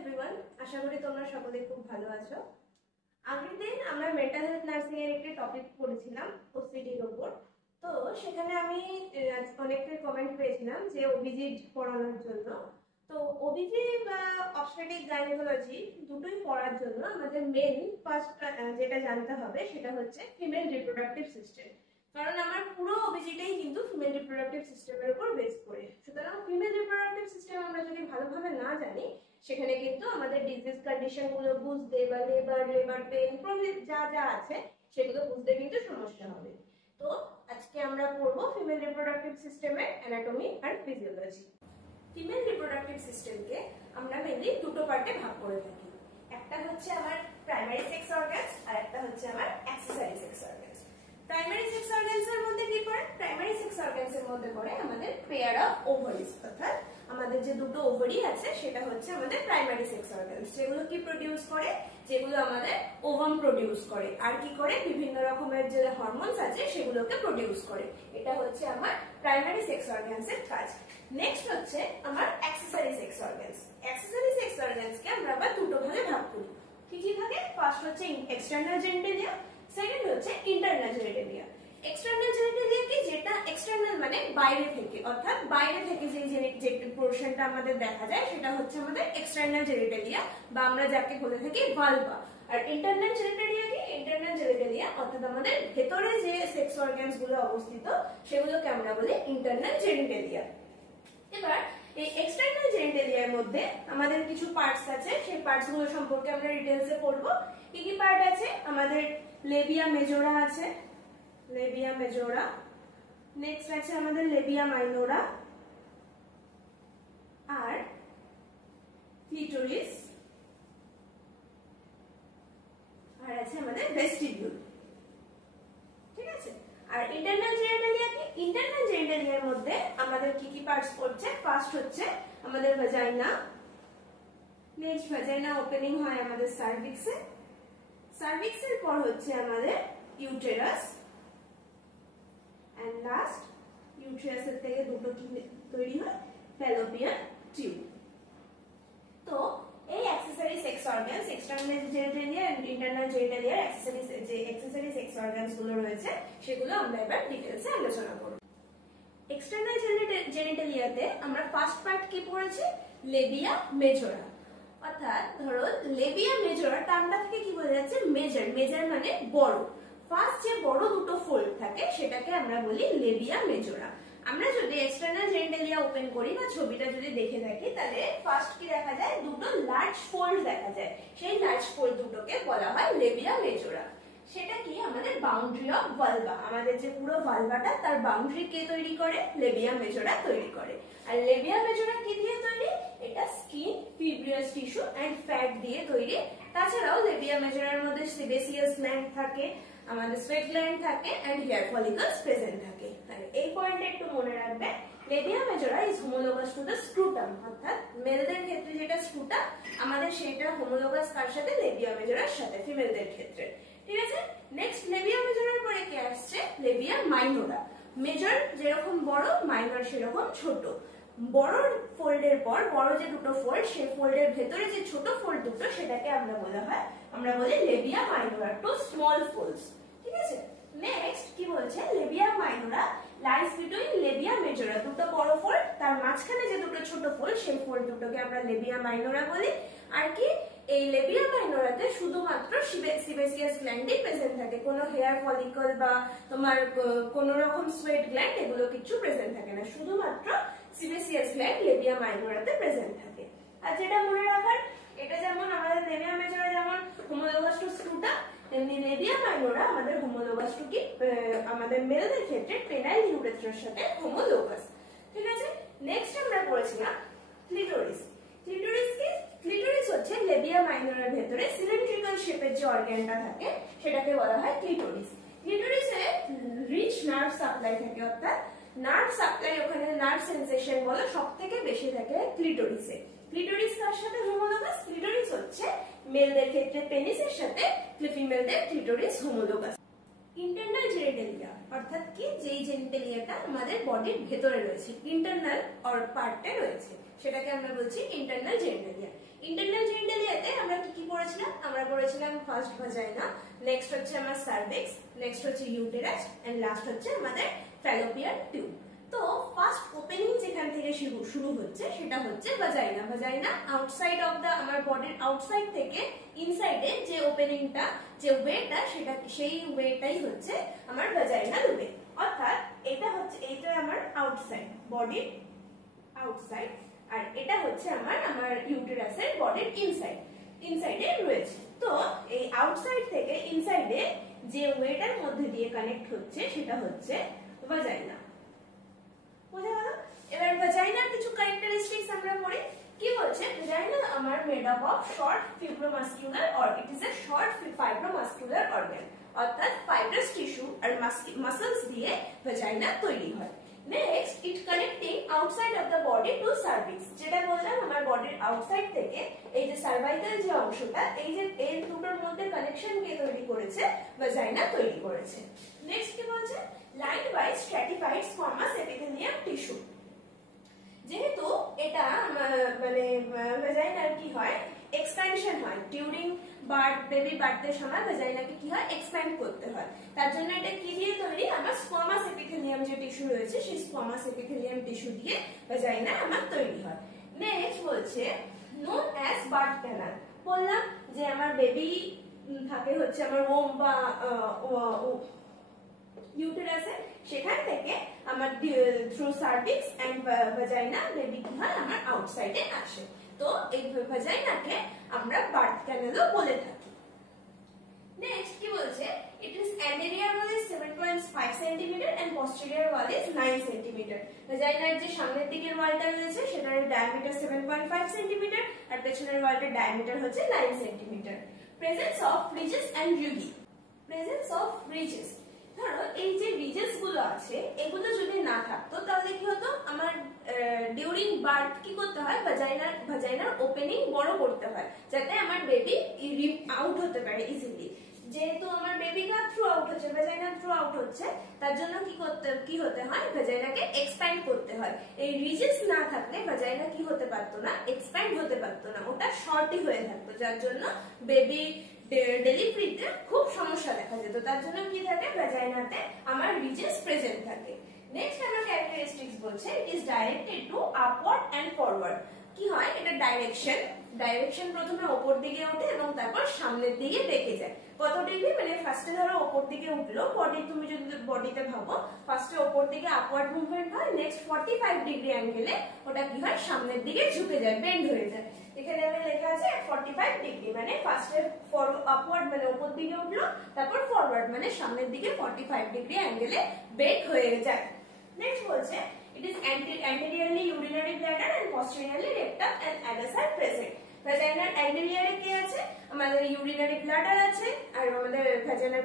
Everyone, আশা করি তোমরা সকলে খুব ভালো আছো। আগের দিন আমরা মেন্টাল হেলথ নার্সিং এর একটি টপিক পড়েছিলাম ওসিডির উপর। তো সেখানে আমি অনেকের কমেন্ট পেয়েছিলাম যে ওবিজি পড়ানোর জন্য। তো ওবিজি বা অবস্টেট্রিক গাইনোকোলজি দুটোই পড়ার জন্য আমাদের মেন ফার্স্ট যেটা জানতে হবে সেটা হচ্ছে ফিমেল রিপ্রোডাক্টিভ সিস্টেম। কারণ আমার পুরো ওবিজিটাই কিন্তু ফিমেল রিপ্রোডাক্টিভ সিস্টেমের উপর বেস করে। সুতরাং ফিমেল রিপ্রোডাক্টিভ সিস্টেম আমরা যদি ভালোভাবে না জানি, সেখানে কিন্তু আমাদের ডিজিজ কন্ডিশন গুলো বুঝতে বা লেবার পেইন যা যা আছে সেগুলো বুঝতে কিন্তু সমস্যা হবে। তো আজকে আমরা পড়বো ফিমেল রিপ্রোডাক্টিভ সিস্টেমের অ্যানাটমি আর ফিজিওলজি। ফিমেল রিপ্রোডাক্টিভ সিস্টেমকে আমরা মেইনলি দুটো পার্টে ভাগ করে থাকি। একটা হচ্ছে আমার প্রাইমারি সেক্স অর্গানস আর একটা হচ্ছে আমার accessory sex organs. Primary sex organs এর মধ্যে কি পড়ে? প্রাইমারি সেক্স অর্গানস এর মধ্যে পড়ে আমাদের পেয়ার অফ ওভারিজ, অর্থাৎ আমাদের যে দুটো ওভারি আছে সেটা হচ্ছে আমাদের প্রাইমারি সেক্স অর্গানস, যেগুলো কি প্রোডিউস করে, যেগুলো আমাদের ওভাম প্রোডিউস করে, আর কি করে বিভিন্ন রকমের যে হরমোনস আছে সেগুলোকে প্রোডিউস করে। এটা হচ্ছে আমার প্রাইমারি সেক্স অর্গানস এর কাজ। নেক্সট হচ্ছে আমার accessory sex organs. Accessory sex organs কে আমরা আবার দুটো ভাগে ভাগ করি। কি কি থাকে? ফার্স্ট হচ্ছে এক্সটার্নাল জেনিটালিয়া, সেকেন্ড হচ্ছে ইন্টারনাল জেনিটালিয়া। এক্সটার্নাল জেনিটালিয়া কি? যেটা এক্সটার্নাল মানে বাইরে থেকে, অর্থাৎ বাইরে থেকে যে পোরশনটা আমাদের দেখা যায় সেটা হচ্ছে আমাদের এক্সটার্নাল জেনিটালিয়া, বা আমরা যাকে বলে থাকি ভালভা। আর ইন্টারনাল জেনিটালিয়া কি? ইন্টারনাল জেনিটালিয়া অর্থাৎ আমাদের ভেতরে যে সেক্স অর্গানস গুলো অবস্থিত সেগুলোকে আমরা বলি ইন্টারনাল জেনিটালিয়া। এবার এই এক্সটার্নাল জেনিটালিয়ার মধ্যে আমাদের কিছু পার্টস আছে, সেই পার্টস গুলো সম্পর্কে আমরা ডিটেইলসে পড়বো। কি কি পার্ট আছে? আমাদের লেবিয়া মেজোরা আছে, লেবিয়া মেজোরা। নেক্সট আছে আমাদের লেবিয়া মাইনোরা আর ক্লিটোরিস, আর আছে আমাদের ভেস্টিবিউল। ঠিক আছে। আর ইন্টারনাল জেনিটালিয়া কি? ইন্টারনাল জেনিটালিয়ার মধ্যে আমাদের কি কি পার্টস পড়ছে? ফার্স্ট হচ্ছে আমাদের ভাজাইনা, নেক্সট ভাজাইনা ওপেনিং হয় আমাদের সার্ভিক্সে, সার্ভিক্সের পর হচ্ছে আমাদের ইউটেরাস, এন্ড লাস্ট ইউটেরাসের থেকে দুটো কি তৈরি হয়? Fallopian tube. তো এই accessory sex organs, external genitalia and internal জেনিটালিয়ার অ্যাক্সেসরি সেক্স অর্গানস গুলো রয়েছে সেগুলো আমরা এবার ডিটেইলসে আলোচনা করব। এক্সটার্নাল জেনিটালিয়াতে আমরা ফার্স্ট পার্ট কি পড়েছি? লেবিয়া মেজোরা। অর্থাৎ ধরো লেবিয়া মেজোরা টার্মটা থেকে কি বোঝা যাচ্ছে? মেজর। মেজর মানে বড়। ফার্স্ট যে বড় দুটো ফোল্ড থাকে সেটাকে আমরা বলি লেবিয়া মেজোরা। আমরা যদি এক্সটার্নাল জেনিটালিয়া ওপেন করি বা ছবিটা যদি দেখে থাকি, তাহলে ফার্স্ট কি দেখা যায়? দুটো লার্জ ফোল্ড দেখা যায়। সেই লার্জ ফোল্ড দুটোকে বলা হয় লেবিয়া মেজোরা। সেটা কি? আমাদের বাউন্ডারি অফ ভালভা। আমাদের যে পুরো ভালভাটা তার বাউন্ডারি কে তৈরি করে? লেবিয়া মেজোরা তৈরি করে। আর লেবিয়া মেজোরা কি দিয়ে তৈরি? এটা skin, previous tissue and fat দিয়ে তৈরি। তাছাড়াও লেবিয়া মেজোরার মধ্যে সেবেসিয়াস গ্ল্যান্ড থাকে, আমাদের সোয়েট গ্ল্যান্ড থাকে এন্ড হেয়ার ফলিকলস প্রেজেন্ট থাকে। তাহলে এই পয়েন্টটা একটু মনে রাখবে। Labia majora is homologous to the scrotum, অর্থাৎ মেলদের ক্ষেত্রে যেটা স্ক্রুটাম আমাদের সেটা হোমোলোগাস কার সাথে? লেবিয়া মেজোরার সাথে, ফিমেলদের ক্ষেত্রে। ঠিক আছে। নেক্সট লেবিয়া মেজোরার পরে কি আসছে? লেবিয়া মাইনোরা। মেজর যেরকম বড়, মাইনর সেরকম ছোট। বড় ফোল্ডের পর বড় যে দুটো ফোল্ড, সেই ফোল্ডের ভেতরে যে ছোট ফোল্ড দুটো সেটাকে আমরা বলি labia minora, two small folds. ঠিক আছে। নেক্সট কি বলছে? Labia minora lies between labia majora. দুটো বড় ফোল্ড, তার মাঝখানে যে দুটো ছোট ফোল্ড, সেই ফোল্ড দুটোকে আমরা লেবিয়া মাইনোরা বলি। আর কি? এই লেবিয়া মাইনোরাতে শুধুমাত্র সিবেসিয়াস গ্ল্যান্ডই প্রেজেন্ট থাকে, কোনো হেয়ার ফলিকল বা তোমার কোনো রকম সোয়েট গ্ল্যান্ড এগুলো কিছু প্রেজেন্ট থাকে না, শুধুমাত্র সিবেসিয়াস গ্ল্যান্ড লেবিয়া মাইনোরাতে প্রেজেন্ট থাকে। আর যেটা মনে রাখার, এটা যেমন আমাদের লেবিয়া মেজোরা যেমন হোমোলোগাস টু স্ক্রুটাম, তেমনি লেবিয়া মাইনোরা আমাদের হোমোলোগাস টু কি? আমাদের মেলদের ক্ষেত্রে পেনাইল ইউরেথ্রার সাথে হোমোলোগাস। ঠিক আছে। নেক্সট আমরা পড়েছিলাম ক্লিটোরিস। ক্লিটোরিস কি? ক্লিটোরিস হচ্ছে লেবিয়া মাইনোরার ভেতরে সিলিন্ড্রিক্যাল শেপের যে অর্গানটা থাকে সেটাকে বলা হয় ক্লিটোরিস। ক্লিটোরিসে রিচ নার্ভ সাপ্লাই থাকে, অর্থাৎ নার্ভ সাপ্লাই, ওখানে নার্ভ সেন্সেশন বলো সবথেকে বেশি থাকে ক্লিটোরিসে। ক্লিটোরিস কার সাথে হোমোলোগাস? ক্লিটোরিস হচ্ছে মেলদের ক্ষেত্রে পেনিসের সাথে, ফিমেলদের ক্লিটোরিস হোমোলোগাস। ইন্টারনাল জেনিটালিয়া অর্থাৎ কি? যেই জেনিটালিয়াটা আমাদের বডির ভেতরে রয়েছে, ইন্টারনাল পার্টে রয়েছে, সেটাকে আমরা বলছি ইন্টারনাল জেনিটালিয়া। ইন্টারনাল আমরা পড়েছিলাম ফার্স্ট ভাজাইনা, নেক্সট হচ্ছে আমার সার্ভিক্স, নেক্সট হচ্ছে ইউটেরাস এন্ড লাস্ট হচ্ছে আমাদের ফ্যালোপিয়ান টিউব। তো ফার্স্ট ওপেনিং যেখান থেকে শুরু হচ্ছে সেটা হচ্ছে ভাজাইনা। ভাজাইনা আউটসাইড অফ দা আমার বডির আউটসাইড থেকে ইনসাইডে যে ওপেনিংটা, যে ওয়েটা, সেটা সেই ওয়েটাই হচ্ছে আমার ভাজাইনাল ওয়ে। অর্থাৎ এটা হচ্ছে, এইটা আমার আউটসাইড, বডির আউটসাইড, আর এটা হচ্ছে আমার ইউটেরাসের বডির ইনসাইডে রয়েছে। তো এই আউটসাইড থেকে ইনসাইডে যে ওয়েটার মধ্যে দিয়ে কানেক্ট হচ্ছে সেটা হচ্ছে ভাজাইনা। বুঝা গেল? এবার ভাজাইনার কিছু ক্যারেক্টারিস্টিক্স আমরা পড়ি। কি বলছে? ভাজাইনা আমার made up of short fibromuscular organ. It is a short fibromuscular organ, অর্থাৎ ফাইব্রাস টিস্যু আর মাসলস দিয়ে ভাজাইনা তৈরি হয়। Next, it connecting outside of the body to cervix. যেটা বললাম, আমার বডির আউটসাইড থেকে এই যে সার্ভাইকাল যে অংশটা, এই যে এই দুটোর মধ্যে কানেকশন কে তৈরি করেছে? ভাজাইনা তৈরি করেছে। নেক্সট কি বলছে? Line by stratified squamous epithelium tissue. যেহেতু এটা মানে ভাজাইনার কি হয়, এক্সপ্যানশন হয় ডিউরিং বার্থ, বেবি বার্থের সময় ভাজাইনাকে কি হয়, এক্সপ্যান্ড করতে হয়। তার জন্য এটা কি দিয়ে তৈরি? আমার স্কোয়ামাস এপিথেলিয়াম যে টিস্যু রয়েছে, সেই স্কোয়ামাস এপিথেলিয়াম টিস্যু দিয়ে ভাজাইনা আমার তৈরি হয়। নেক্সট বলছে নোন অ্যাজ বার্থ ক্যানাল। বললাম যে আমার বেবি থাকে হচ্ছে আমার ওম বা ইউটেরাসে, সেখান থেকে আমার through cervix and vagina baby কি হয়, আমার আউটসাইডে আসে। তো এই ভাজাইনাকে আমরা বার্থ ক্যানালও বলে থাকি। নেক্সট কি বলছে? It is anterior wall is 7.5 cm and posterior wall is 9 cm। ভাজাইনার যে সামনের দিকের ওয়ালটা রয়েছে সেটার ডায়ামিটার 7.5 cm আর পেছনের ওয়ালটার ডায়ামিটার হচ্ছে 9 cm। Presence of ridges and rugae. Presence of ridges, ধরো এই যে রিজেস গুলো আছে, এগুলো যদি না থাকতো তাহলে কি হতো? আমার ডিউরিং বার্থ কি করতে হয়? ভাজাইনার ওপেনিং বড় করতে হয়, যাতে আমার বেবি আউট হতে পারে ইজিলি। যেহেতু আমার বেবিটা থ্রু আউট হচ্ছে, ভাজাইনা থ্রু আউট হচ্ছে, তার জন্য কি হতে হয়? ভাজাইনাকে এক্সপ্যান্ড করতে হয়। এই রিজেস না থাকলে ভাজাইনা কি হতে পারতো না? এক্সপ্যান্ড হতে পারতো না, ওটা শর্টই হয়ে থাকতো, যার জন্য বেবি ডেলিভারিতে খুব সমস্যা দেখা যেত। তার জন্য কি থাকে? ভাজাইনাতে আমার রিজেস প্রেজেন্ট থাকে। নেক্সট আমার ক্যারেক্টারিস্টিক্স বলছে it is directed to upward and forward. কি হয়? এটা ডাইরেকশন প্রথমে উপর দিকে ওঠে এবং তারপর সামনের দিকে বেঁকে যায়। কত ডিগ্রি? মানে ফার্স্টে ধরো উপর দিকে উঠলো, তুমি যদি বডিতে ভাবো, ফার্স্টে উপর দিকে আপওয়ার্ড মুভমেন্ট হয়, নেক্সট 45 ডিগ্রি অ্যাঙ্গেলে ওটা কি হয়? সামনের দিকে ঝুঁকে যায়, বেন্ড হয়ে যায়। এখানে আমি লেখা আছে 45 ডিগ্রি, মানে ফার্স্টে আপওয়ার্ড মানে উপর দিকে উঠলো, তারপর ফরওয়ার্ড মানে সামনের দিকে 45 ডিগ্রি অ্যাঙ্গেলে বেন্ড হয়ে যায়। নেক্সট বলছে it is anteriorly urinary bladder and posteriorly rectum and anus are present। ভাজাইনার অ্যান্টেরিয়রে কি আছে? আমাদের ইউরিনারি ব্লাডার আছে, আর আমাদের ভাজাইনার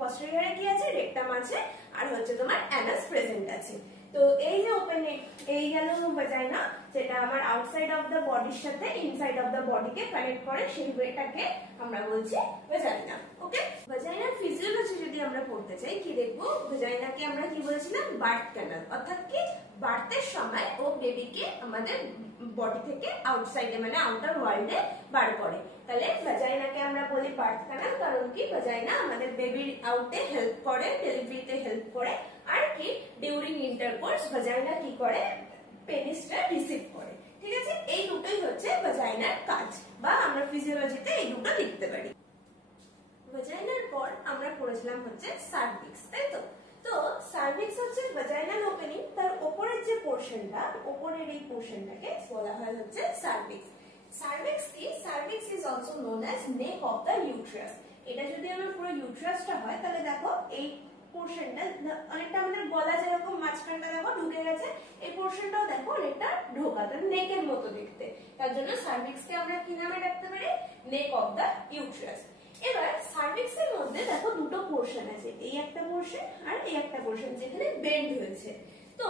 পস্টেরিয়রে কি আছে? রেকটাম আছে, আর হচ্ছে তোমার অ্যানাস প্রেজেন্ট আছে। তো এই যে ওপেনিং, এই গেল ভাজাইনা, যেটা আমার আউটসাইড অফ দা বডির সাথে ইনসাইড অফ দা বডিকে কানেক্ট করে, সেই ওয়েটাকে আমরা বলছি ভাজাইনা। ওকে, ভাজাইনার ফিজিওলজি যদি আমরা পড়তে চাই, কি দেখবো? ভাজাইনাকে আমরা কি বলেছিলাম? Birth canal. অর্থাৎ কি? বার্থের সময় ও বেবিকে আমাদের বডি থেকে আউটসাইডে মানে আউটার ওয়ার্ল্ডে বার করে। তাহলে ভাজাইনাকে আমরা বলি বার্থ ক্যানাল, কারণ কি? ভাজাইনা আমাদের বেবির আউটে হেল্প করে, ডেলিভারিতে হেল্প করে, আর কি ডিউরিং ইন্টারকোর্স ভাজাইনা কি করে? পেনিসটা রিসিভ করে। ঠিক আছে, এই দুটোই হচ্ছে ভাজাইনার কাজ, বা আমরা ফিজিওলজিতে এই দুটো লিখতে পারি। ভাজাইনার পর আমরা পড়েছিলাম হচ্ছে সার্ভিক্স, তাই তো? তো সার্ভিক্স হচ্ছে ভাজাইনাল ওপেনিং, তার উপরের যে পোরশনটা, উপরের এই পোরশনটাকে বলা হয় হচ্ছে সার্ভিক্স। সার্ভিক্স কি? Cervix is also known as neck of the uterus. এটা যদি আমার পুরো ইউট্রাসটা হয়, তাহলে দেখো এই পোরশনটা অনেকটা আমাদের গলা যেরকম মাঝখানটা দেখো ঢুকে গেছে, এই পোরশনটাও দেখো অনেকটা ঢোকা, তার নেকের মতো দেখতে। তার জন্য সার্ভিক্সকে আমরা কি নামে রাখতে পারি? নেক অফ দ্য ইউট্রাস। এবার সার্ভিক্সের মধ্যে দেখো দুটো পোরশন আছে, এই একটা পোরশন আর এই একটা পোরশন, যেখানে বেন্ড হয়েছে। তো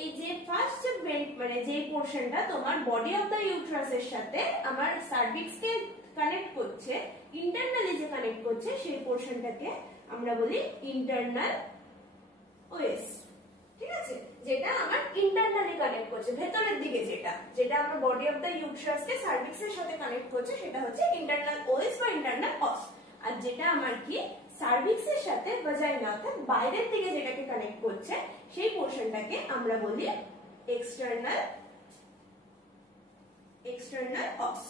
এই যে ফার্স্ট যে বেন্ড মানে যে পোরশনটা তোমার বডি অফ দা ইউট্রাসের সাথে আমার সার্ভিক্সকে কানেক্ট করছে, ইন্টারনালি যে কানেক্ট করছে, সেই পোরশনটাকে আমরা বলি ইন্টারনাল ওএস। ঠিক আছে, যেটা আমার ইন্টারনালি কানেক্ট করছে, ভেতরের দিকে যেটা যেটা আমার বডি অফ দা ইউট্রাসকে সার্ভিক্সের সাথে কানেক্ট করছে সেটা হচ্ছে ইন্টারনাল ওএস বা ইন্টারনাল অস। আর যেটা আমার কি সার্ভিক্সের সাথে ভাজাইনা অর্থাৎ বাইরের দিকে যেটাকে কানেক্ট করছে সেই পোরশনটাকে আমরা বলি এক্সটার্নাল অস।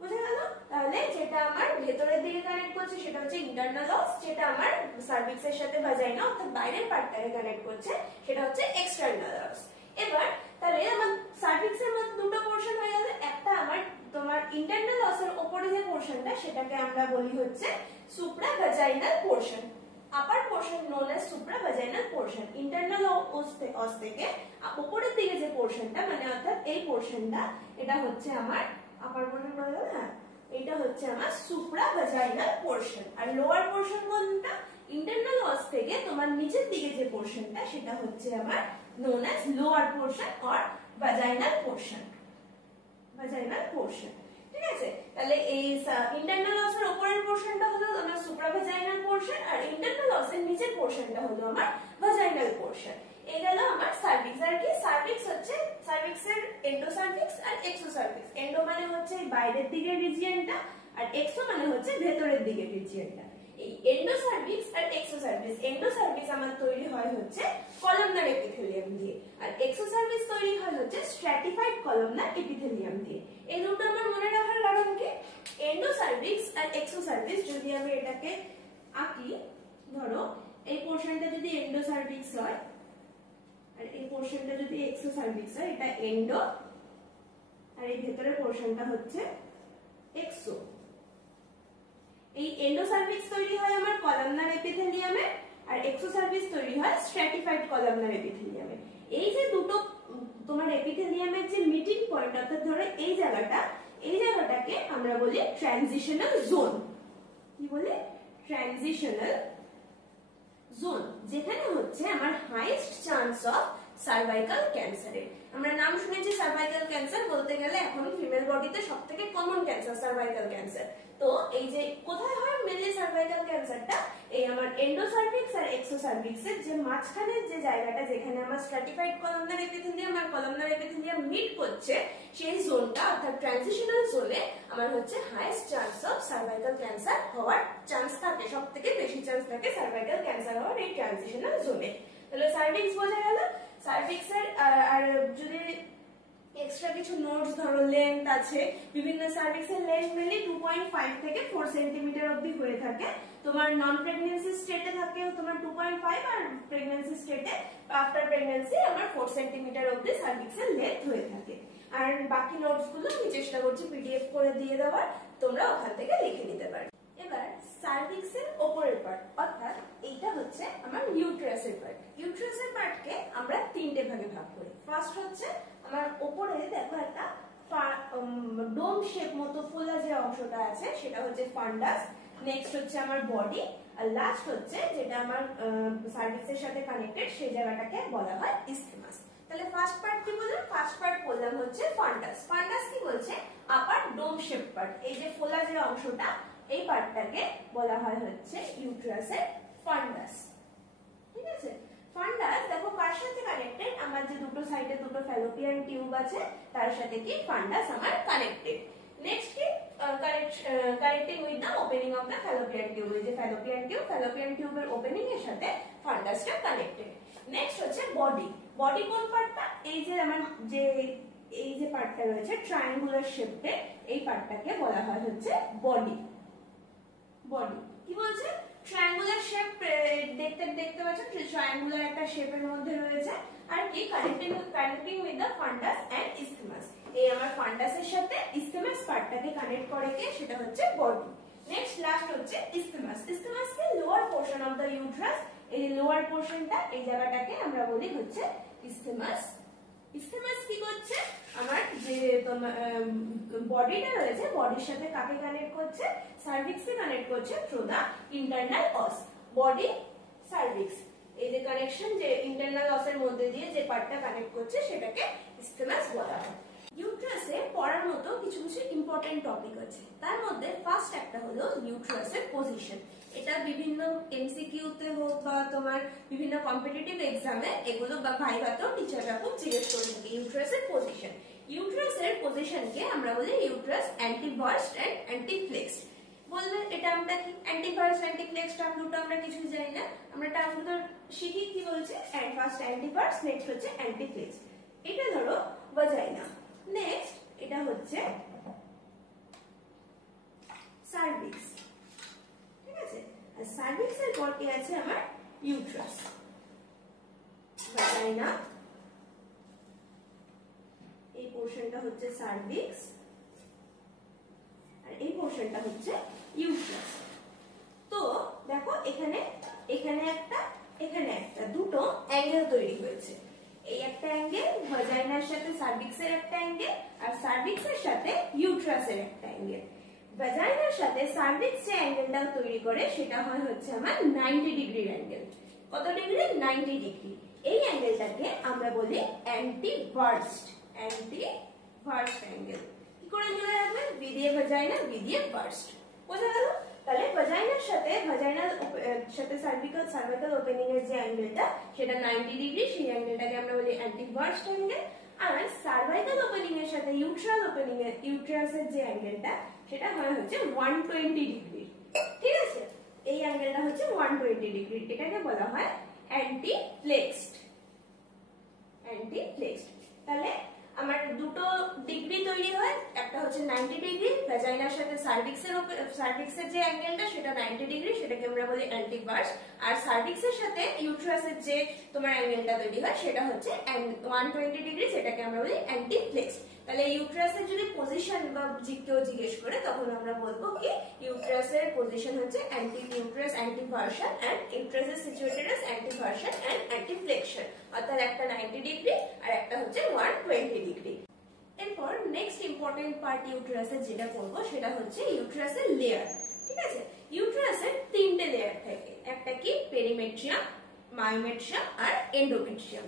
বুঝে গেল? তাহলে যেটা আমার ভেতরের দিকে কানেক্ট করছে সেটা হচ্ছে ইন্টারনাল অস, যেটা আমার সার্ভিক্সের সাথে ভাজাইনা অর্থাৎ বাইরের পার্টটাকে কানেক্ট করছে সেটা হচ্ছে এক্সটার্নাল অস। এবার তাহলে আমার সার্ভিক্সের মধ্যে দুটো পোরশন হয়ে গেল, একটা আমার তোমার ইন্টারনাল অসের উপরে যে পোরশনটা সেটাকে আমরা বলি হচ্ছে supravaginal portion, upper portion known as supravaginal portion. Internal os থেকে উপরের দিকে যে পোরশনটা মানে অর্থাৎ এই পোরশনটা এটা হচ্ছে আমার আপার পোরশন বলা যাবে না, এটা হচ্ছে আমার সুপ্রাভাজাইনাল পোরশন। আর লোয়ার পোরশন কোনটা? ইন্টারনাল অস থেকে তোমার নিচের দিকে যে পোরশনটা সেটা হচ্ছে আমার known as lower portion or vaginal portion, ঠিক আছে? তাহলে এই ইন্টারনাল অসের উপরের পোরশনটা হলো আমার সুপ্রাভাজাইনাল পোরশন আর ইন্টারনাল অসের নিচের পোরশনটা হলো আমার ভাজাইনাল পোরশন। এই গেল আমার সার্ভিক্স। আর কি সার্ভিক্স হচ্ছে সার্ভিক্সের এন্ডোসার্ভিক্স আর এক্সোসার্ভিক্স। এন্ডো মানে হচ্ছে বাইরের দিকের রিজিয়নটা আর এক্সো মানে হচ্ছে ভেতরের দিকের রিজিয়নটা। এই এন্ডোসার্ভিক্স আর এক্সোসার্ভিক্স, এন্ডোসার্ভিক্স আমার তৈরি হয় হচ্ছে কলামনার এপিথেলিয়াম দিয়ে আর এক্সোসার্ভিক্স তৈরি হয় হচ্ছে স্ট্র্যাটিফাইড কলামনার এপিথেলিয়াম দিয়ে। এই দুটো আমার মনে রাখার কারণ কি, এন্ডোসার্ভিক্স আর এক্সোসার্ভিক্স যদি আমি এটাকে আঁকি, ধরো এই পোরশনটা যদি এন্ডোসার্ভিক্স হয় আর এই পোরশনটা যদি এক্সোসার্ভিক্স হয়, এটা এন্ডো আর এই ভেতরের পোরশনটা হচ্ছে এক্সো। এই এন্ডোসার্ভিক্স তৈরি হয় আমার কলামনার এপিথেলিয়ামে আর এক্সোসার্ভিক্স তৈরি হয় স্ট্র্যাটিফাইড কলামনার এপিথেলিয়ামে। এই যে দুটো তোমার এপিথেলিয়ামের যে মিটিং পয়েন্ট অর্থাৎ ধরো এই জায়গাটাকে আমরা বলি ট্রানজিশনাল জোন। কি বলি? ট্রানজিশনাল জোন, যেখানে হচ্ছে আমার হাইয়েস্ট চান্স অফ সার্ভাইকাল ক্যান্সারের। আমরা নাম শুনেছি সার্ভাইকাল ক্যান্সার, বলতে গেলে এখন ফিমেল বডিতে সবথেকে কমন ক্যান্সার সার্ভাইকাল ক্যান্সার। তো এই যে কোথায় হয় মেনলি সার্ভাইকাল ক্যান্সারটা, এই আমার এন্ডোসার্ভিক্স আর এক্সোসার্ভিক্সের যে মাঝখানের যে জায়গাটা যেখানে আমার স্ট্র্যাটিফাইড কলামনার এপিথেলিয়াম আর কলামনার এপিথেলিয়াম মিট করছে সেই জোনটা অর্থাৎ ট্রানজিশনাল জোনে আমার হচ্ছে highest chance of cervical cancer হওয়ার চান্স থাকে, সবথেকে বেশি চান্স থাকে সার্ভাইকাল ক্যান্সার হওয়ার এই ট্রানজিশনাল জোনে। তাহলে সার্ভিক্স বোঝা গেল। সার্ভিক্সের আর যদি এক্সট্রা কিছু নোটস ধরো লেন্থ আছে, বিভিন্ন সার্ভিক্সের লেন্থ মেনলি 2.5 থেকে 4 সেন্টিমিটার অবধি হয়ে থাকে। তোমার নন প্রেগন্যান্সি স্টেটে থাকে তোমার 2.5 আর প্রেগন্যান্সি স্টেটে আফটার প্রেগন্যান্সি আমার 4 সেন্টিমিটার অবধি সার্ভিক্সের লেন্থ হয়ে থাকে। আর বাকি নোটস গুলো আমি চেষ্টা করছি পিডিএফ করে দিয়ে দেওয়ার, তোমরা ওখান থেকে লিখে নিতে পারো। এবার সার্ভিক্সের উপরের পার্ট অর্থাৎ এইটা হচ্ছে আমার ইউট্রাসের পার্ট। ইউট্রাসের পার্টকে আমরা তিনটে ভাগে ভাগ করি। ফার্স্ট হচ্ছে আমার উপরে দেখো একটা ডোম শেপ মতো ফোলা যে অংশটা আছে সেটা হচ্ছে ফান্ডাস, নেক্সট হচ্ছে আমার বডি আর লাস্ট হচ্ছে যেটা আমার সার্ভিক্সের সাথে কানেক্টেড সেই জায়গাটাকে বলা হয় ইসথেমাস। তাহলে ফার্স্ট পার্ট কি বললাম? ফার্স্ট পার্ট বললাম হচ্ছে ফান্ডাস। ফান্ডাস কি বলছে? আপার ডোম শেপ পার্ট, এই যে ফোলা যে অংশটা এই পার্টটাকে বলা হয় হচ্ছে ইউট্রাসের ফান্ডাস। ঠিক আছে? ফান্ডাস দেখো কার সাথে কানেক্টেড? আমার যে দুটো সাইডে দুটো ফ্যালোপিয়ান টিউব আছে তার সাথে কি ফান্ডাস আমার কানেক্টেড। নেক্সট কি connecting with the opening of the Fallopian tube, এই যে ফ্যালোপিয়ান টিউবের ওপেনিং এর সাথে ফান্ডাসটা কানেক্টেড। নেক্সট হচ্ছে বডি। বডি কোন পার্টটা? এই যে আমার এই যে পার্টটা রয়েছে ট্রায়াঙ্গুলার শেপে, এই পার্টটাকে বলা হয় হচ্ছে বডি। বডি কি বলছে? ট্রায়াঙ্গুলার শেপ দেখতে পাচ্ছ, ট্রায়াঙ্গুলার একটা শেপের মধ্যে রয়েছে আর কি connecting with the fundus and isthmus. এই আমার ফান্ডাসের সাথে ইসথেমাস পার্টটাকে কানেক্ট করে কে? সেটা হচ্ছে বডি। নেক্সট লাস্ট হচ্ছে ইসথেমাস। ইসথেমাস কি? Lower portion of the uterus, এই লোয়ার পোরশনটা এই জায়গাটাকে আমরা বলি হচ্ছে ইসথেমাস। ইসথেমাস কি করছে? আমার যে বডিটা রয়েছে বডির সাথে কাকে কানেক্ট করছে? সার্ভিক্সকে কানেক্ট করছে থ্রু দা ইন্টারনাল অস। বডি সার্ভিক্স, এই যে কানেকশন যে ইন্টারনাল অসের মধ্যে দিয়ে যে পার্টটা কানেক্ট করছে সেটাকে ইসথেমাস বলা হয়। ইউট্রাসে পড়ার মতো কিছু কিছু ইম্পর্টেন্ট টপিক আছে, তার মধ্যে ফার্স্ট একটা হলো ইউট্রাসের পজিশন। এটা বিভিন্ন এমসিকিউ তে হোক বা তোমার বিভিন্ন কম্পিটিটিভ এক্সামে এগুলো বা ভাইভাতেও টিচাররা খুব জিজ্ঞেস করে থাকে ইউট্রাসের পজিশন। ইউট্রাসের পজিশনকে আমরা বলি ইউট্রাস অ্যান্টিভার্সড এন্ড অ্যান্টিফ্লেক্সড। বলবে এটা আমরা কি অ্যান্টিভার্স অ্যান্টিফ্লেক্স টার্ম দুটো আমরা কিছুই জানি না, আমরা টার্ম দুটো শিখি কি বলছে ফার্স্ট অ্যান্টিভার্স নেক্সট হচ্ছে অ্যান্টিফ্লেক্স। এটা ধরো ভাজাইনা, নেক্সট এটা হচ্ছে সার্ভিক্স, ঠিক আছে। আর সার্ভিক্স এর পর কি আছে আমার ইউট্রাস, ভাজাইনা এই পোরশনটা হচ্ছে সার্ভিক্স আর এই পোরশনটা হচ্ছে ইউট্রাস। তো দেখো এখানে একটা দুটো অ্যাঙ্গেল তৈরি হয়েছে, এই একটা অ্যাঙ্গেল ভাজাইনার সাথে সার্ভিক্সের একটা অ্যাঙ্গেল আর সার্ভিক্সের সাথে ইউট্রাসের একটা অ্যাঙ্গেল। ভাজাইনার সাথে সার্ভিক্স যে অ্যাঙ্গেলটা তৈরি করে সেটা হয় হচ্ছে আমার 90 ডিগ্রির অ্যাঙ্গেল। কত ডিগ্রি? 90 ডিগ্রি। এই অ্যাঙ্গেলটাকে আমরা বলি অ্যান্টিভার্সড অ্যাঙ্গেল। কি করে মনে রাখবে? ভি দিয়ে ভাজাইনা, ভি দিয়ে ভার্সড। বোঝা গেল? তাহলে ভাজাইনার সাথে সার্ভিক্যাল ওপেনিং এর যে অ্যাঙ্গেলটা সেটা 90 ডিগ্রি, সেই অ্যাঙ্গেলটাকে আমরা বলি অ্যান্টিভার্সড অ্যাঙ্গেল। আর সার্ভাইকাল ওপেনিং এর সাথে ইউট্রাসের যে অ্যাঙ্গেলটা সেটা হয় হচ্ছে 120 ডিগ্রি, ঠিক আছে। এই অ্যাঙ্গেলটা হচ্ছে 120 ডিগ্রি, এটাকে বলা হয় অ্যান্টিফ্লেক্সড। তাহলে আমার দুটো ডিগ্রি তৈরি হয়, একটা হচ্ছে 90 ডিগ্রি, ভাজাইনার সাথে সার্ভিক্সের যে অ্যাঙ্গেলটা সেটা 90 ডিগ্রি, সেটাকে আমরা বলি অ্যান্টিভার্স। আর সার্ভিক্সের সাথে ইউট্রাসের যে তোমার অ্যাঙ্গেলটা তৈরি হয় সেটা হচ্ছে 120 ডিগ্রি, সেটাকে আমরা বলি অ্যান্টিফ্লেক্স। তাহলে ইউট্রাসের যদি পজিশন বা কেউ জিজ্ঞেস করে তখন আমরা বলবো কি ইউট্রাসের পজিশন হচ্ছে uterus anteversion and uterus is situated as anteversion and anteflexion, অর্থাৎ একটা 90 ডিগ্রি আর একটা হচ্ছে 120 ডিগ্রি। এরপর নেক্সট ইম্পর্টেন্ট পার্ট ইউট্রাসের যেটা করবো সেটা হচ্ছে ইউট্রাসের লেয়ার, ঠিক আছে। ইউট্রাসের তিনটে লেয়ার থাকে, একটা কি পেরিমেট্রিয়াম, মায়োমেট্রিয়াম আর এন্ডোমেট্রিয়াম।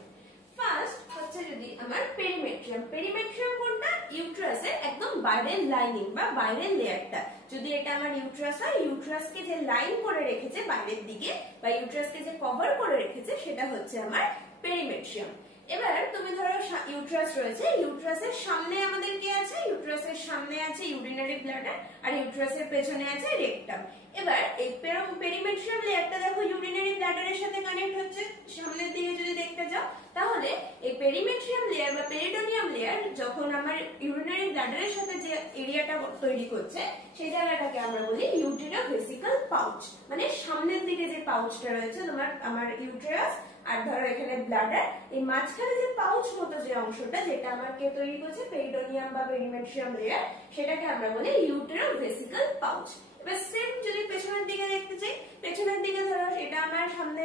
ফার্স্ট হচ্ছে যদি আমার পেরিমেট্রিয়াম কোনটা? ইউট্রাসের একদম বাইরের লাইনিং বা বাইরের লেয়ারটা। যদি এটা আমার ইউট্রাস হয়, ইউট্রাসকে যে লাইন করে রেখেছে বাইরের দিকে বা ইউট্রাসকে যে কভার করে রেখেছে সেটা হচ্ছে আমার পেরিমেট্রিয়াম। এবার তুমি ধরো ইউট্রাস রয়েছে, ইউট্রাসের সামনে আমাদের কি আছে? ইউট্রাসের সামনে আছে ইউরিনারি ব্লাডার আর ইউট্রাসের পেছনে আছে রেকটাম। এবার এই পেরিমেট্রিয়াম লেয়ারটা দেখো ইউরিনারি ব্লাডারের সাথে কানেক্ট হচ্ছে, সামনের দিকে যদি দেখতে যাও তাহলে এই পেরিমেট্রিয়াম লেয়ার বা পেরিটোনিয়াম লেয়ার যখন আমার ইউরিনারি ব্লাডারের সাথে যে এরিয়াটা তৈরি করছে সেই জায়গাটাকে আমরা বলি ইউটেরোভেসিক্যাল পাউচ, মানে সামনের দিকে যে পাউচটা রয়েছে তোমার আমার ইউটেরাস আর ধরো এখানে ব্লাডার, এই মাঝখানে যে পাউচ মতো যে অংশটা যেটা আমাকে তৈরি করছে পেরিটোনিয়াম বা পেরিমেট্রিয়াম লেয়ার, সেটাকে আমরা বলি ইউটেরোভেসিক্যাল পাউচ। এবার সেম যদি পেছনের দিকে দেখতে চাই, পেছনের দিকে ধরো এটা আমার সামনে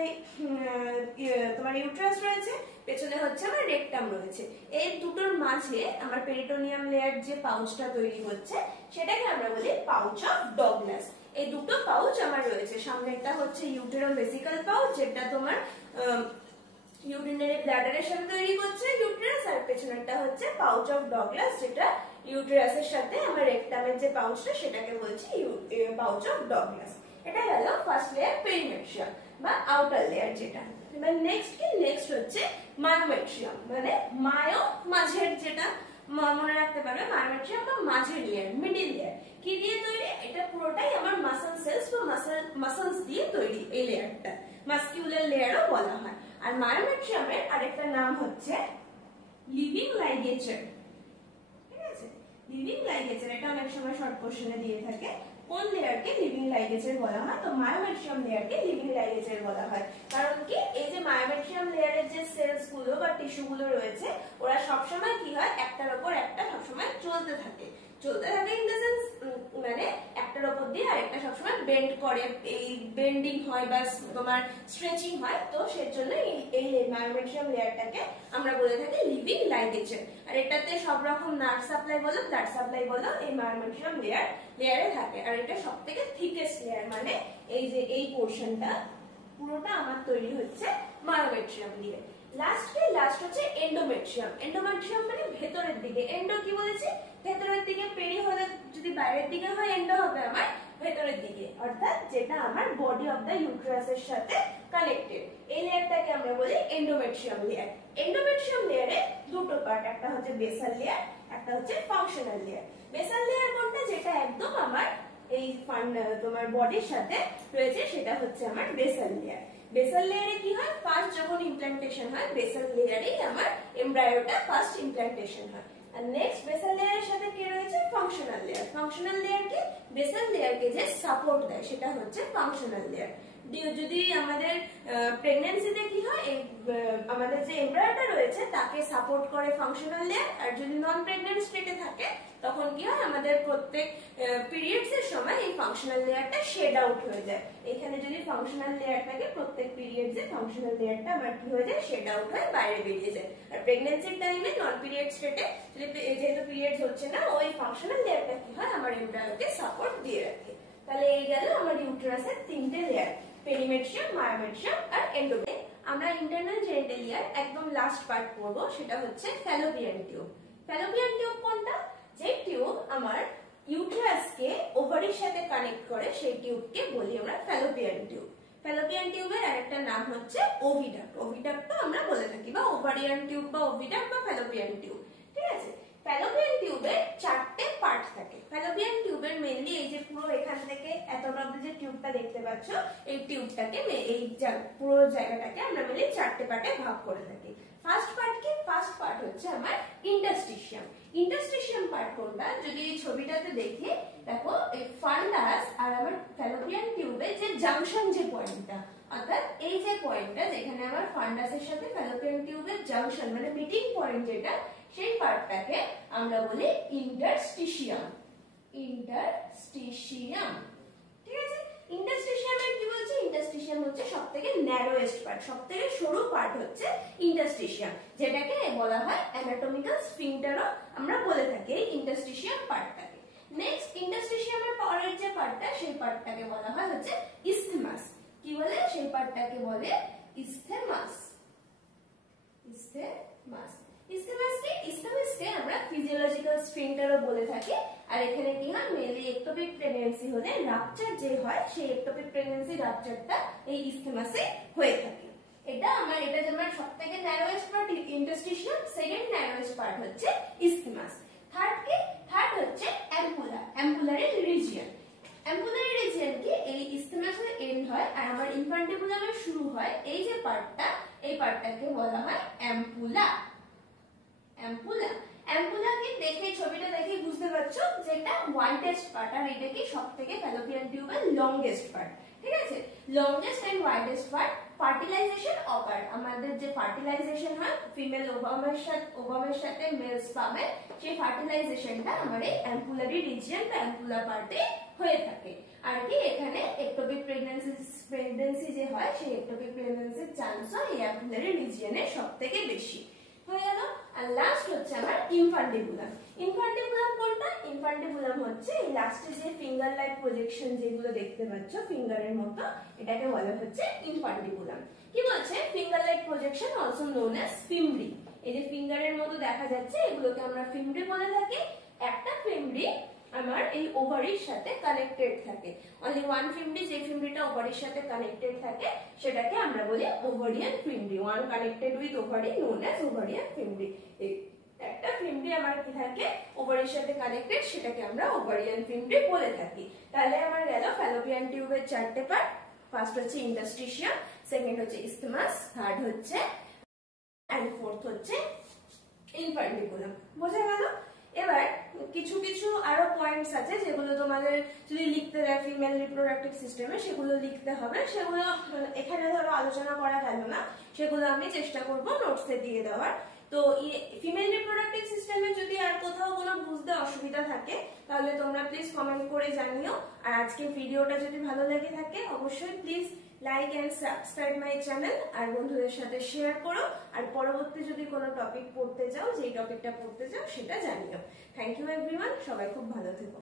তোমার ইউট্রাস রয়েছে, পেছনে হচ্ছে আমার রেকটাম রয়েছে, এই দুটোর মাঝে আমার পেরিটোনিয়াম লেয়ার যে পাউচটা তৈরি হচ্ছে সেটাকে আমরা বলি পাউচ অফ ডগলাস। এই দুটো পাউচ আমার রয়েছে, সামনেরটা হচ্ছে ইউটেরোভেসিক্যাল পাউচ যেটা তোমার ইউরিনারি ব্লাডারের সাথে তৈরি করছে ইউটেরাস, আর পেছনেরটা হচ্ছে পাউচ অফ ডগলাস যেটা ইউটেরাসের সাথে আমার রেকটামের যে পাউচটা সেটাকে বলছি পাউচ অফ ডগলাস। এটা গেল ফার্স্ট লেয়ার পেরিমেট্রিয়াম বা আউটার লেয়ার যেটা। এবার নেক্সট হচ্ছে মায়োমেট্রিয়াম, মানে মায়ো মাঝের, যেটা মনে রাখতে পারবে মায়োমেট্রিয়াম বা মাঝের লেয়ার, মিডিল লেয়ার। কি দিয়ে তৈরি? এটা পুরোটাই আমার মাসল সেলস বা মাসলস দিয়ে তৈরি, এই লেয়ারটা মাসকিউলার লেয়ারও বলা হয়। আর মায়োমেট্রিয়ামের আরেকটা নাম হচ্ছে লিভিং লাইগেচার, ঠিক আছে। লিভিং লাইগেচার এটা অনেক সময় শর্ট কোশ্চেনে দিয়ে থাকে, কোন লেয়ারকে লিভিং লাইগেচার বলা হয়? তো মায়োমেট্রিয়াম লেয়ারকে লিভিং লাইগেচার বলা হয়। কারণ কি এই যে মায়োমেট্রিয়াম লেয়ারের যে সেলস গুলো বা টিস্যু গুলো রয়েছে ওরা সবসময় কি হয় একটার উপর একটা সবসময় চলতে থাকে ইন দ্য সেন্স মানে একটার উপর দিয়ে আরেকটা সবসময় বেন্ড করে, এই বেন্ডিং হয় বা তোমার স্ট্রেচিং হয়, তো সেজন্য এই মায়োমেট্রিয়াম লেয়ারটাকে আমরা বলে থাকি লিভিং লাইগেচার। আর এটাতে সব রকম নার্ভ সাপ্লাই বলো ব্লাড সাপ্লাই বলো এই মায়োমেট্রিয়াম লেয়ারে থাকে। আর এটা সবথেকে থিকেস্ট লেয়ার, মানে এই যে এই পোরশনটা পুরোটা আমার তৈরি হচ্ছে মায়োমেট্রিয়াম দিয়ে। লাস্ট হচ্ছে এন্ডোমেট্রিয়াম। এন্ডোমেট্রিয়াম মানে ভেতরের দিকে, এন্ডো কি বলেছি ভেতরের দিকে, পেরি হলে যদি বাইরের দিকে হয় এন্ডো হবে আমার ভেতরের দিকে, অর্থাৎ যেটা আমার বডি অফ দা ইউটেরাসের সাথে কানেক্টেড। এই লেয়ারটাকে আমরা বলি এন্ডোমেট্রিয়াম লেয়ার। এন্ডোমেট্রিয়াম লেয়ারে দুটো পার্ট, একটা হচ্ছে বেসাল লেয়ার, একটা হচ্ছে ফাংশনাল লেয়ার। বেসাল লেয়ার কোনটা, যেটা একদম আমার এই তোমার বডির সাথে রয়েছে, সেটা হচ্ছে আমার বেসাল লেয়ার। বেসাল লেয়ারে কি হয়, ফার্স্ট যখন ইমপ্ল্যান্টেশন হয় বেসাল লেয়ারেই আমার এমব্রায়োটা ফার্স্ট ইমপ্ল্যান্টেশন হয়। আর নেক্সট বেসাল লেয়ারের সাথে কি রয়েছে, ফাংশনাল লেয়ার। ফাংশনাল লেয়ারকে বেসাল লেয়ারকে যে সাপোর্ট দেয় সেটা হচ্ছে ফাংশনাল লেয়ার। যদি আমাদের প্রেগন্যান্সিতে কি হয়, আমাদের যে এমব্রায়োটা রয়েছে তাকে সাপোর্ট করে ফাংশনাল লেয়ার, আর যদি নন প্রেগন্যান্ট স্টেটে থাকে তখন কি হয়, আমাদের প্রত্যেক পিরিয়ডস এর সময় এই ফাংশনাল লেয়ারটা শেড আউট হয়ে যায়। এখানে যদি ফাংশনাল লেয়ার থাকে, প্রত্যেক পিরিয়ডস এ ফাংশনাল লেয়ারটা আমার কি হয়ে যায়, শেড আউট হয়ে বাইরে বেরিয়ে যায়। আর প্রেগন্যান্সির টাইমে নন পিরিয়ড স্টেটে যেহেতু পিরিয়ডস হচ্ছে না, ওই ফাংশনাল লেয়ারটা কি হয়, আমার এমব্রায়োকে সাপোর্ট দিয়ে রাখে। তাহলে এই গেল আমার ইউটেরাসের তিনটে লেয়ার, পেরিমেট্রিয়াম, মায়োমেট্রিয়াম আর এন্ডোমেট্রিয়াম। আমরা ইন্টারনাল জেনিটালিয়ার একদম লাস্ট পার্ট পড়ব, সেটা হচ্ছে ফ্যালোপিয়ান টিউব। ফ্যালোপিয়ান টিউব কোনটা, যে টিউব আমার ইউটেরাসকে ওভারির সাথে কানেক্ট করে, সেই টিউবকে বলি আমরা ফ্যালোপিয়ান টিউব। ফ্যালোপিয়ান টিউবের আরেকটা নাম হচ্ছে ওভিডাক্ট। ওভিডাক্টও আমরা বলে থাকি, বা ওভারিয়ান টিউব বা ওভিডাক্ট বা ফ্যালোপিয়ান টিউব, ঠিক আছে। ফ্যালোপিয়ান টিউবের চারটে পার্ট থাকে। ফ্যালোপিয়ান টিউবের মেইনলি এই যে পুরো এখান থেকে এতটা অবধি যে টিউবটা দেখতে পাচ্ছ, এই টিউবটাকে এই পুরো জায়গাটাকে আমরা মিলে চারটে পার্টে ভাগ করে থাকি। ফার্স্ট পার্ট কি, ফার্স্ট পার্ট হচ্ছে আমার ইন্টারস্টিশিয়াম। ইন্টারস্টিশিয়াম পার্ট কোনটা, যদি এই ছবিটাতে দেখি, দেখো এই ফান্ডাস আর আমার ফ্যালোপিয়ান টিউবের যে জাংশন, যে পয়েন্টটা, অর্থাৎ এই যে পয়েন্টটা যেখানে আমার ফান্ডাসের সাথে ফ্যালোপিয়ান টিউবের জাংশন মানে মিটিং পয়েন্ট যেটা, সেই পার্টটাকে আমরা বলি ইন্টারস্টিশিয়াম। ইন্টারস্টিশিয়াম, ঠিক আছে। ইন্টারস্টিশিয়ামের কি বলছে, ইন্টারস্টিশিয়াম হচ্ছে সবথেকে ন্যারোয়েস্ট পার্ট, সবথেকে সরু পার্ট হচ্ছে ইন্টারস্টিশিয়াম, যেটাকে বলা হয় অ্যানাটমিক্যাল স্ফিংটারও আমরা বলে থাকি ইন্টারস্টিশিয়াম পার্টটাকে। নেক্সট ইন্টারস্টিশিয়ামের পরের যে পার্টটা, সেই পার্টটাকে বলা হয় হচ্ছে ইসথেমাস। কি বলে, সেই পার্টটাকে বলে ইসথেমাস। ইসথেমাস, ইসথেমাসকে আমরা ফিজিওলজিক্যাল স্ফিংটারও বলে থাকি। আর এখানে কি হয়, মেনলি একটোপিক প্রেগন্যান্সি হলে রাপচার যে হয়, সেই একটোপিক প্রেগন্যান্সি রাপচারটা এই ইসথেমাসে হয়ে থাকে। এটা যে আমার সবথেকে ন্যারোয়েস্ট পার্ট ইন্টারস্টিশিয়াম, সেকেন্ড ন্যারোয়েস্ট পার্ট হচ্ছে ইসথেমাস। থার্ড হচ্ছে ampulla, ampullary region. Ampullary region কি, এই ইসথেমাসের এন্ড হয় আর আমার ইনফান্টিবুলামের শুরু হয়, এই যে পার্টটা, এই পার্টটাকে বলা হয় অ্যাম্পুলা। অ্যাম্পুলাকে দেখে, ছবিটা দেখে বুঝতে পারছো যে এটা ওয়াইডেস্ট পার্ট, আর এটা কি সবথেকে ফ্যালোপিয়ান টিউবের লংগেস্ট পার্ট, ঠিক আছে। Longest and widest part. Fertilization occur, আমাদের যে ফার্টিলাইজেশন হয় ফিমেল ওভামের সাথে মেল স্পার্মের, সেই ফার্টিলাইজেশনটা আমার এই অ্যাম্পুলারি রিজিয়ন বা অ্যাম্পুলা পার্টে হয়ে থাকে। আর কি এখানে একটোপিক প্রেগন্যান্সি যে হয়, সেই একটোপিক প্রেগন্যান্সির চান্স হয় এই অ্যাম্পুলারি রিজিয়নে সবথেকে বেশি হয়ে গেল। আর লাস্ট হচ্ছে আমার ইনফান্টিবুলাম। ইনফান্টিবুলাম কোনটা, ইনফান্টিবুলাম হচ্ছে এই লাস্টে যে ফিঙ্গার লাইক প্রজেকশন যেগুলো দেখতে পাচ্ছ ফিঙ্গারের মতো, এটাকে বলা হচ্ছে ইনফান্টিবুলাম। কি বলছে, finger like projection also known as fimbriae. এই যে ফিঙ্গারের মতো দেখা যাচ্ছে, এগুলোকে আমরা ফিমরি বলে থাকি। একটা ফিমরি আমার এই ওভারির সাথে কানেক্টেড থাকে, অনলি ওয়ান ফিমরি, যে ফিমরিটা ওভারির সাথে কানেক্টেড থাকে সেটাকে আমরা বলি ovarian fimbriae. One connected with ovary known as ovarian fimbriae. একটা ফিমরি আমার কি থাকে, ওভারির সাথে কানেক্টেড, সেটাকে আমরা ওভারিয়ান ফিমরি বলে থাকি। তাহলে আমার গেল ফ্যালোপিয়ান টিউবের চারটে পার্ট। ফার্স্ট হচ্ছে ইন্টারস্টিশিয়াম, সেকেন্ড হচ্ছে ইসথেমাস, থার্ড হচ্ছে এন্ড ফোর্থ হচ্ছে ইনফান্টিবুলাম। বোঝা গেল? এবার কিছু আরো পয়েন্টস আছে যেগুলো তোমাদের যদি লিখতে দেয় ফিমেল রিপ্রোডাক্টিভ সিস্টেমে, সেগুলো লিখতে হবে। সেগুলো এখানে ধরো আলোচনা করা গেল না, সেগুলো আমি চেষ্টা করব নোটসে দিয়ে দেওয়ার। তো ফিমেল রিপ্রোডাক্টিভ সিস্টেমে যদি আর কোথাও কোনো বুঝতে অসুবিধা থাকে তাহলে তোমরা প্লিজ কমেন্ট করে জানিও। আর আজকে ভিডিওটা যদি ভালো লেগে থাকে অবশ্যই please like and subscribe my channel, আর বন্ধুদের সাথে শেয়ার করো। আর পরবর্তী যদি কোনো টপিক পড়তে চাও, যেই টপিকটা পড়তে চাও সেটা জানিও। থ্যাংক ইউ এভরিওয়ান, সবাই খুব ভালো থেকো।